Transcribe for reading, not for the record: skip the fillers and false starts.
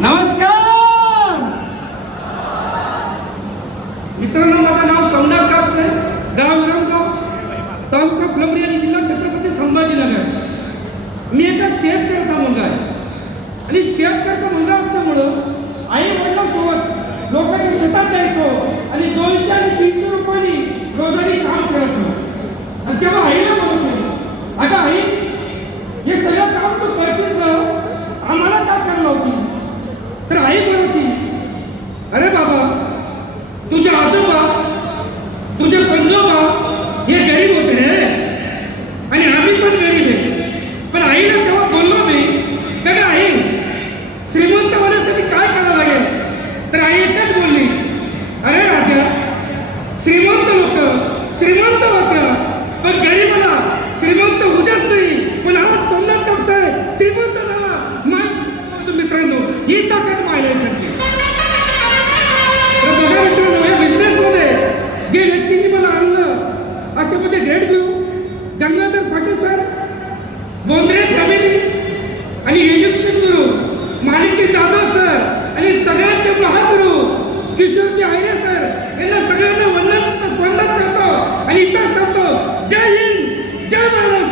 नमस्कार मित्रांनो, माझं नाव सोमनाथ कापसे, गाव विरमगाव, तालुका फुलंब्री आणि जिल्हा छत्रपती संभाजीनगर. मी एका शेतकऱ्याचा मुलगा आहे आणि शेतकऱ्याचा मुलगा असल्यामुळं आई वडिलांसोबत लोकांच्या शेतात जायचो आणि 200 आणि 300 रुपयांनी रोजानी काम करायचो. आणि तेव्हा आईला बोलत होतो, अगं आई, हे सगळं काम तू करतेस ना, आम्हाला का करायला होती? तर आई बोलायची, अरे बाबा, तुझे आजोबा, तुझे पंजोबा हे गरीब होते रे आणि आम्ही पण गरीब आहे. पण आईला तेव्हा बोललो मी, का ग आई, श्रीमंत होण्यासाठी काय करावं लागेल? तर आई एकच बोलली, अरे राजा, श्रीमंत लोक श्रीमंत होत्या, पण गरीबाला श्रीमंत होऊ देत नाही. पण आज सोमनाथ कापसे श्रीमंत झाला. मित्रांनो, ही ताकद मायलेटची. तर बघा मित्रांनो, या बिझनेसमध्ये जे व्यक्तींनी मला आणलं असे म्हणजे ग्रेट गुरु गंगाधर पाटील सर, बोंद्रे फॅमिली आणि एज्युकेशन गुरु माणिकजी जाधव सर आणि सगळ्यांचे महागुरु किशोरजी आयरे सर, यांना सगळ्यांना वंदन करतो आणि इथंच थांबतो. जय हिंद, जय महाराष्ट्र.